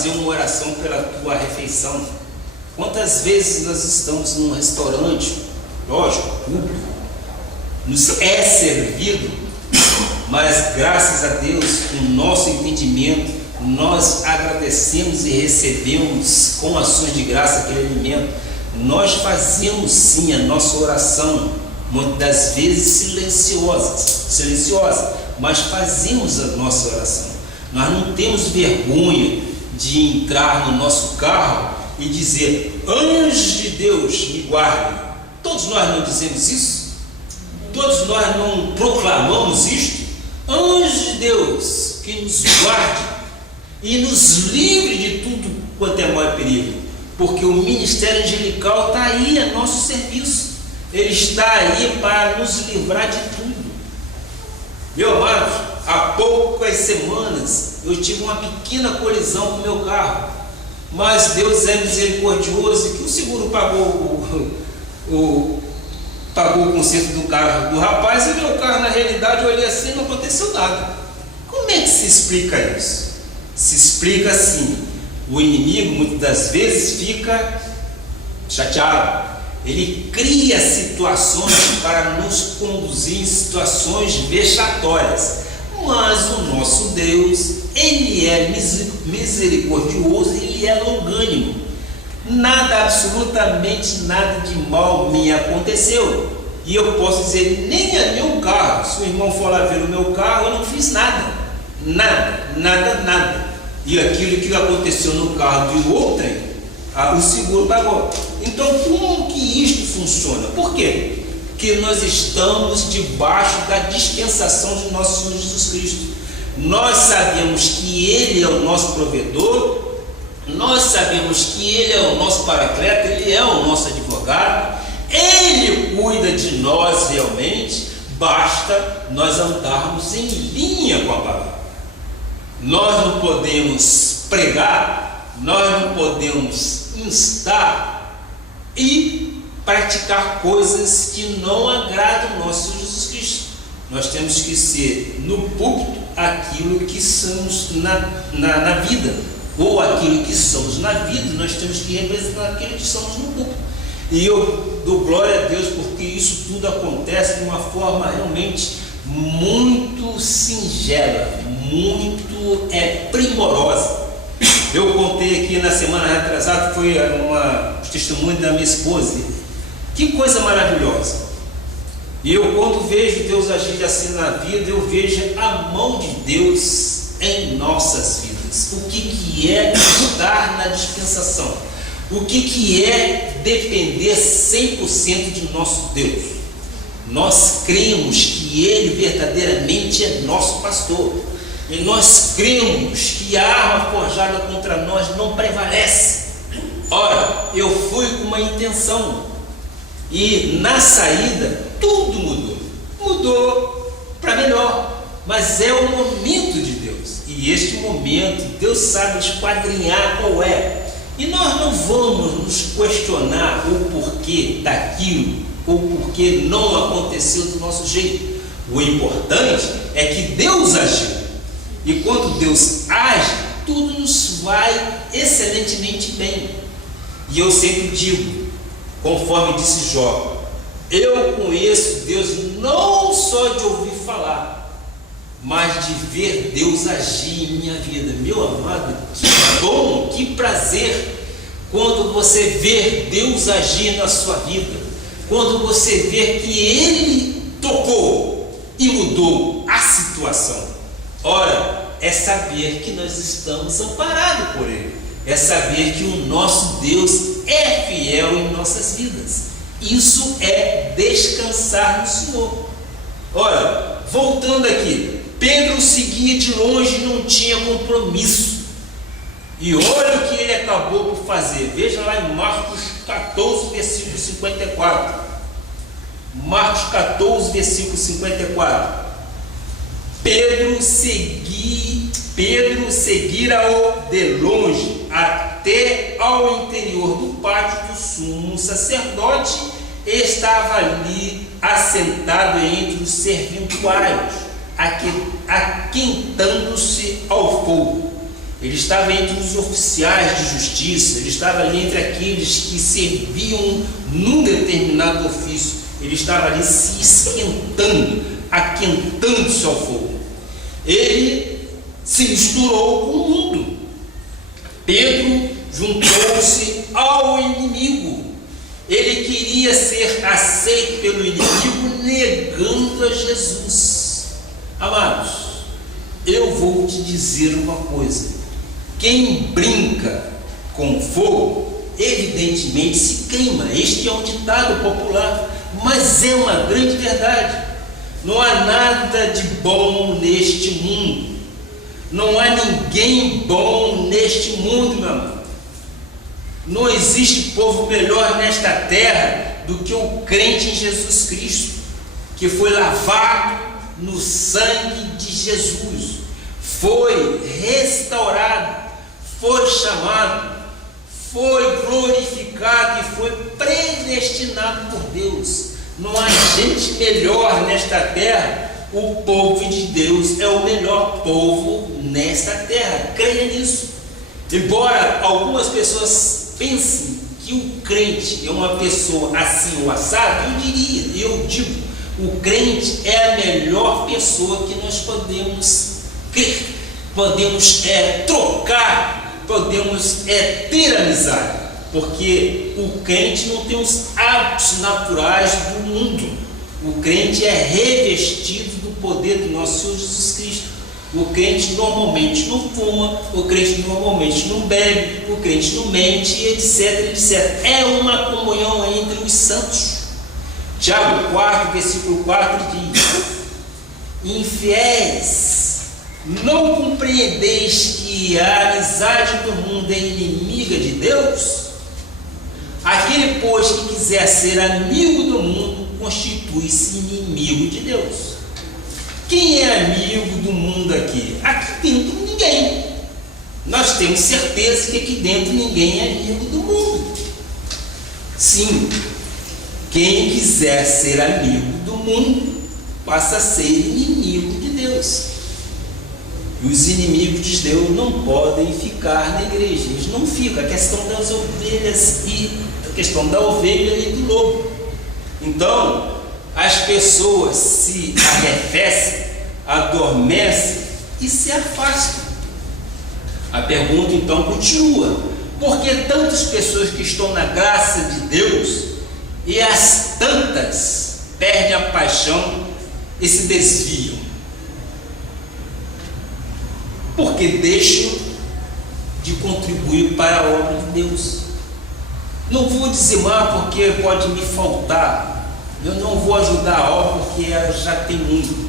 fazer uma oração pela tua refeição. Quantas vezes nós estamos num restaurante, lógico, público, nos é servido, mas graças a Deus, com o nosso entendimento, nós agradecemos e recebemos com ações de graça aquele alimento. Nós fazemos sim a nossa oração, muitas das vezes silenciosa, mas fazemos a nossa oração. Nós não temos vergonha de entrar no nosso carro e dizer: anjos de Deus me guardem. Todos nós não dizemos isso? Todos nós não proclamamos isto? Anjos de Deus que nos guarde e nos livre de tudo quanto é mal e perigo, porque o ministério angelical está aí a nosso serviço. Ele está aí para nos livrar de tudo. Meu amado, há poucas semanas eu tive uma pequena colisão com o meu carro, mas Deus é misericordioso e que o seguro pagou o conserto do carro do rapaz, e meu carro, na realidade, eu olhei assim e não aconteceu nada. Como é que se explica isso? Se explica assim: o inimigo muitas das vezes fica chateado, ele cria situações para nos conduzir em situações vexatórias, mas o nosso Deus, Ele é misericordioso, Ele é longânimo. Nada, absolutamente nada de mal me aconteceu, e eu posso dizer, nem a meu carro. Se o irmão for lá ver o meu carro, eu não fiz nada, e aquilo que aconteceu no carro do outrem, o seguro pagou. Então, como que isto funciona? Por quê? Porque nós estamos debaixo da dispensação de nosso Senhor Jesus Cristo. Nós sabemos que Ele é o nosso provedor, nós sabemos que Ele é o nosso paracleto, Ele é o nosso advogado, Ele cuida de nós realmente, basta nós andarmos em linha com a palavra. Nós não podemos pregar, nós não podemos instar e praticar coisas que não agradam o nosso Senhor Jesus Cristo. Nós temos que ser no púlpito aquilo que somos na vida, ou aquilo que somos na vida, nós temos que representar aquilo que somos no púlpito. E eu dou glória a Deus porque isso tudo acontece de uma forma realmente muito singela, muito primorosa. Eu contei aqui na semana retrasada, foi um testemunho da minha esposa. Que coisa maravilhosa! E eu, quando vejo Deus agir assim na vida, eu vejo a mão de Deus em nossas vidas. O que é estar na dispensação? O que é depender 100% de nosso Deus? Nós cremos que Ele verdadeiramente é nosso pastor, e nós cremos que a arma forjada contra nós não prevalece. Ora, eu fui com uma intenção, e na saída tudo mudou para melhor, mas é o momento de Deus, e este momento Deus sabe esquadrinhar qual é, e nós não vamos nos questionar o porquê daquilo, ou porquê não aconteceu do nosso jeito. O importante é que Deus agiu, e quando Deus age, tudo nos vai excelentemente bem. E eu sempre digo, conforme disse Jó, eu conheço Deus não só de ouvir falar, mas de ver Deus agir em minha vida. Meu amado, que bom, que prazer quando você vê Deus agir na sua vida, quando você vê que Ele tocou e mudou a situação. Ora, é saber que nós estamos amparados por Ele, é saber que o nosso Deus é fiel em nossas vidas. Isso é descansar no Senhor. Ora, voltando aqui, Pedro seguia de longe e não tinha compromisso. E olha o que ele acabou por fazer. Veja lá em Marcos 14, versículo 54. Marcos 14, versículo 54. Pedro seguira-o de longe até ao interior do pátio do sumo sacerdote, e estava ali assentado entre os serventuários, aquentando-se ao fogo. ele estava entre os oficiais de justiça, ele estava ali entre aqueles que serviam num determinado ofício, ele estava ali se esquentando, aquentando-se ao fogo. Ele se misturou com o mundo. Pedro juntou-se ao inimigo. Ele queria ser aceito pelo inimigo, negando a Jesus. Amados, eu vou te dizer uma coisa: quem brinca com fogo, evidentemente se queima. Este é um ditado popular, mas é uma grande verdade. Não há nada de bom neste mundo. Não há ninguém bom neste mundo, meu amado. Não existe povo melhor nesta terra do que o crente em Jesus Cristo, que foi lavado no sangue de Jesus, foi restaurado, foi chamado, foi glorificado e foi predestinado por Deus. Não há gente melhor nesta terra. O povo de Deus é o melhor povo nesta terra. Creia nisso. Embora algumas pessoas pensem que o crente é uma pessoa assim ou assado, eu digo, o crente é a melhor pessoa que nós podemos crer, podemos trocar, podemos ter amizade, porque o crente não tem os hábitos naturais do mundo. O crente é revestido do poder do nosso Senhor Jesus Cristo. O crente normalmente não fuma, o crente normalmente não bebe, o crente não mente, etc, etc. É uma comunhão entre os santos. Tiago 4, versículo 4 diz: infiéis, não compreendeis que a amizade do mundo é inimiga de Deus? Aquele, pois, que quiser ser amigo do mundo, constitui-se inimigo de Deus. Quem é amigo do mundo aqui? Aqui dentro ninguém. Nós temos certeza que aqui dentro ninguém é amigo do mundo. Sim, quem quiser ser amigo do mundo passa a ser inimigo de Deus. E os inimigos de Deus não podem ficar na igreja. Eles não ficam. A questão das ovelhas e a questão da ovelha e do lobo. Então, as pessoas se arrefecem, adormecem e se afastam. A pergunta então continua: por que tantas pessoas que estão na graça de Deus e as tantas perdem a paixão e se desviam? Porque deixam de contribuir para a obra de Deus. Não vou dizimar porque pode me faltar. Eu não vou ajudar a obra porque já tem muito.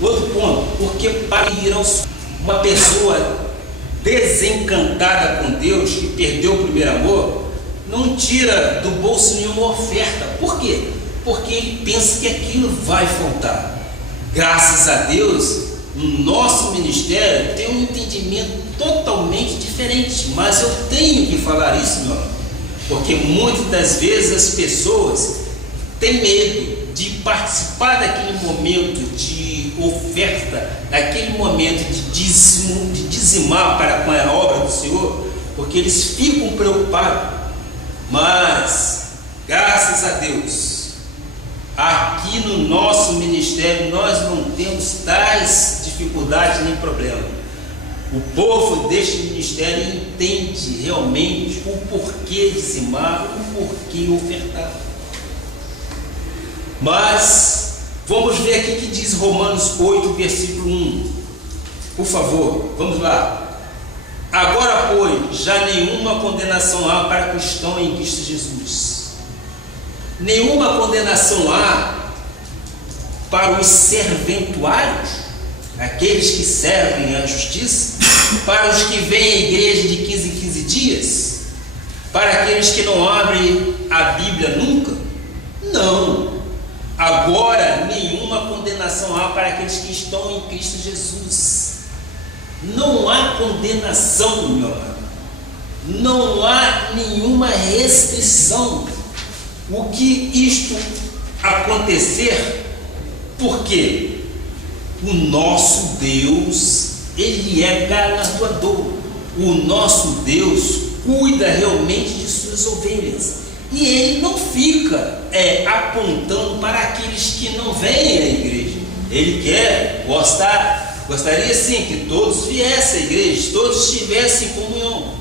Outro ponto: porque para ir ao sul, uma pessoa desencantada com Deus, que perdeu o primeiro amor, não tira do bolso nenhuma oferta. Por quê? Porque ele pensa que aquilo vai faltar. Graças a Deus, no nosso ministério tem um entendimento totalmente diferente, mas eu tenho que falar isso, meu amigo, porque muitas das vezes as pessoas têm medo de participar daquele momento de oferta, daquele momento de dízimo, de dizimar para com a obra do Senhor, porque eles ficam preocupados. Mas, graças a Deus, aqui no nosso ministério nós não temos tais dificuldades nem problemas. O povo deste ministério entende realmente o porquê dizimar, o porquê ofertar. Mas vamos ver aqui que diz Romanos 8, versículo 1. Por favor, vamos lá. Agora, pois, já nenhuma condenação há para os que estão em Cristo Jesus. Nenhuma condenação há para os serventuários, aqueles que servem à justiça, para os que vêm à igreja de 15 em 15 dias, para aqueles que não abrem a Bíblia nunca? Não. Agora nenhuma condenação há para aqueles que estão em Cristo Jesus. Não há condenação, meu amado. Não há nenhuma restrição. O que isto acontecer? Porque o nosso Deus Ele é galardoador. O nosso Deus cuida realmente de suas ovelhas. E Ele não fica apontando para aqueles que não vêm à igreja. Ele gostaria sim que todos viessem à igreja, todos estivessem em comunhão.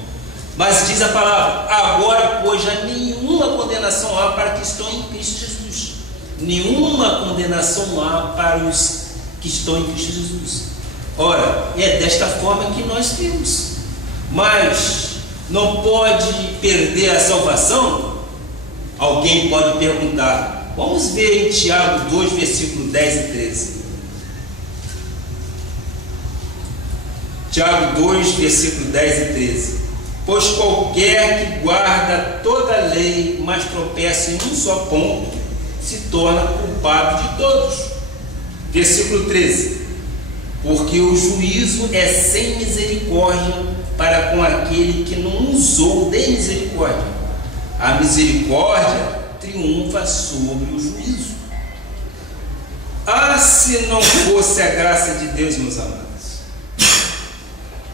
Mas diz a palavra: agora, pois, já nenhuma condenação há para que estão em Cristo Jesus. Nenhuma condenação há para os que estão em Cristo Jesus. Ora, é desta forma que nós temos. Mas não pode perder a salvação? Alguém pode perguntar. Vamos ver em Tiago 2, versículo 10 e 13. Tiago 2, versículo 10 e 13. Pois qualquer que guarda toda a lei, mas tropeça em um só ponto, se torna culpado de todos. Versículo 13. Porque o juízo é sem misericórdia para com aquele que não usou de misericórdia. A misericórdia triunfa sobre o juízo. Ah, se não fosse a graça de Deus, meus amados,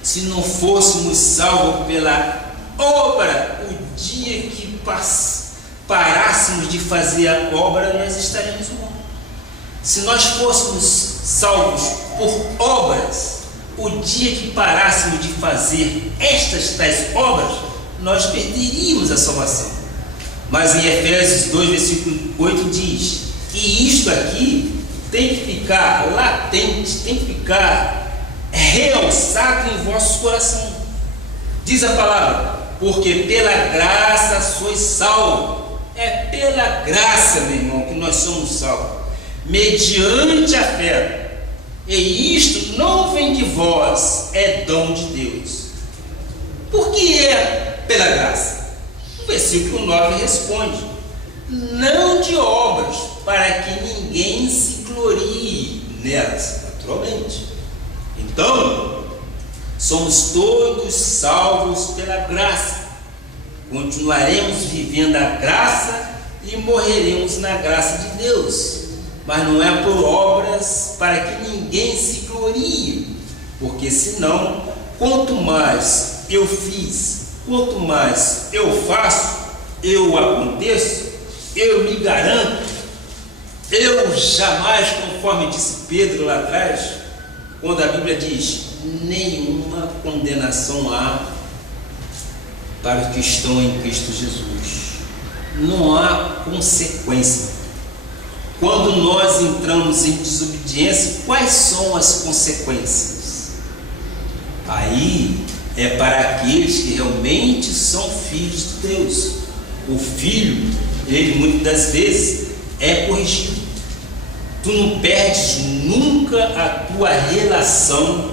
se não fôssemos salvos pela obra, o dia que parássemos de fazer a obra, nós estaremos mortos. Se nós fôssemos salvos por obras, o dia que parássemos de fazer estas tais obras, nós perderíamos a salvação. Mas em Efésios 2, versículo 8 diz: e isto aqui tem que ficar latente, tem que ficar realçado em vossos corações. Diz a palavra: porque pela graça sois salvos. É pela graça, meu irmão, que nós somos salvos, mediante a fé. E isto não vem de vós, é dom de Deus. Por que é pela graça? O versículo 9 responde: não de obras, para que ninguém se glorie nelas, naturalmente. Então, somos todos salvos pela graça. Continuaremos vivendo a graça e morreremos na graça de Deus. Mas não é por obras para que ninguém se glorie, porque senão, quanto mais eu fiz, quanto mais eu faço, eu aconteço, eu me garanto, eu jamais, conforme disse Pedro lá atrás, quando a Bíblia diz: nenhuma condenação há para os que estão em Cristo Jesus. Não há consequência. Quando nós entramos em desobediência, quais são as consequências? Aí é para aqueles que realmente são filhos de Deus. O filho, ele muitas das vezes é corrigido. Tu não perdes nunca a tua relação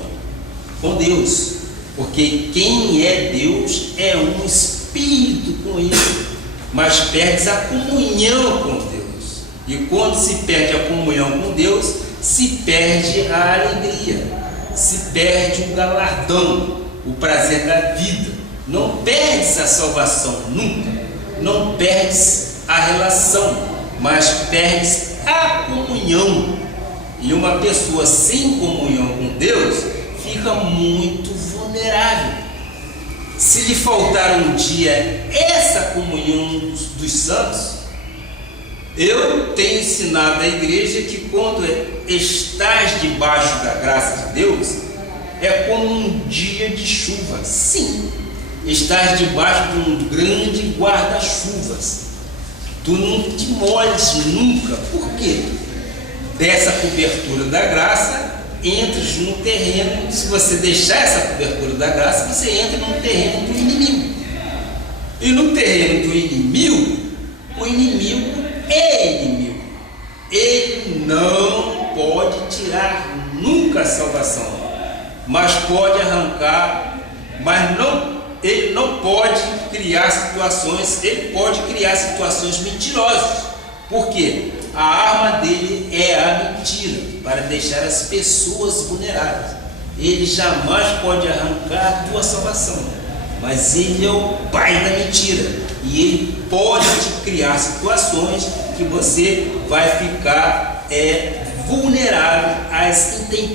com Deus, porque quem é Deus é um espírito com Ele, mas perdes a comunhão com Deus. E quando se perde a comunhão com Deus, se perde a alegria, se perde o galardão, o prazer da vida. Não perdes a salvação nunca, não perdes a relação, mas perdes a comunhão. E uma pessoa sem comunhão com Deus fica muito vulnerável. Se lhe faltar um dia essa comunhão dos santos, eu tenho ensinado à igreja que quando estás debaixo da graça de Deus, é como um dia de chuva. Sim, estás debaixo de um grande guarda-chuvas. Tu não te molhes nunca. Por quê? Dessa cobertura da graça, entras no terreno. Se você deixar essa cobertura da graça, você entra no terreno do inimigo. E no terreno do inimigo, o inimigo é inimigo. Ele não pode tirar nunca a salvação, mas pode arrancar, ele não pode criar situações, ele pode criar situações mentirosas. Por quê? A arma dele é a mentira, para deixar as pessoas vulneráveis. Ele jamais pode arrancar a tua salvação, mas ele é o pai da mentira. E ele pode te criar situações que você vai ficar vulnerável às intempéries.